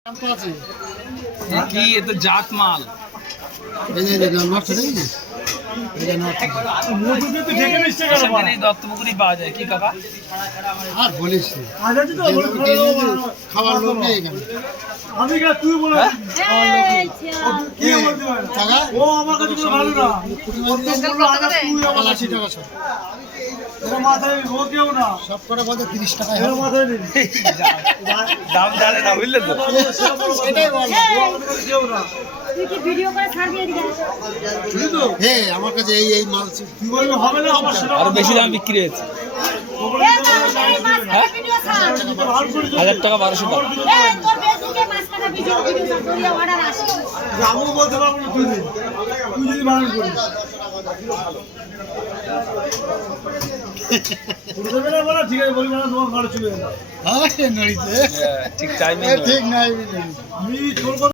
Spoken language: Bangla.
কি এ তো জাত মাল দত্তপুকুরি পাওয়া যায় কি কাকা আর বলিস খাবার লোক নেই এখানে। আমি তুই বলে ও আমার কাছে ভালো না মাথায় ও কেউ না সব করে বলতে 30 টাকা মাথায় নেই দাম জানে না বুঝলে তো সেটাই বল কেউ না তুই কি ভিডিও করে ছাড় দিয়ে দিবি হে আমার কাছে এই মাল তুই বলবি হবে না আমার সেটা আরো বেশি দাম বিক্রি হয়েছে এই ভিডিও ছাড় 1000 টাকা 1200 টাকা এই তোর ফেসবুকে মাছ কাটা ভিডিও ছাড় তোর অর্ডার আসে আমি বলতে পারবো না তুই যদি বানান করিস ঠিক আছে বলবি না তোমার ঘরে চলে যাবে ঠিক টাইমে ঠিক নাই আমি তোর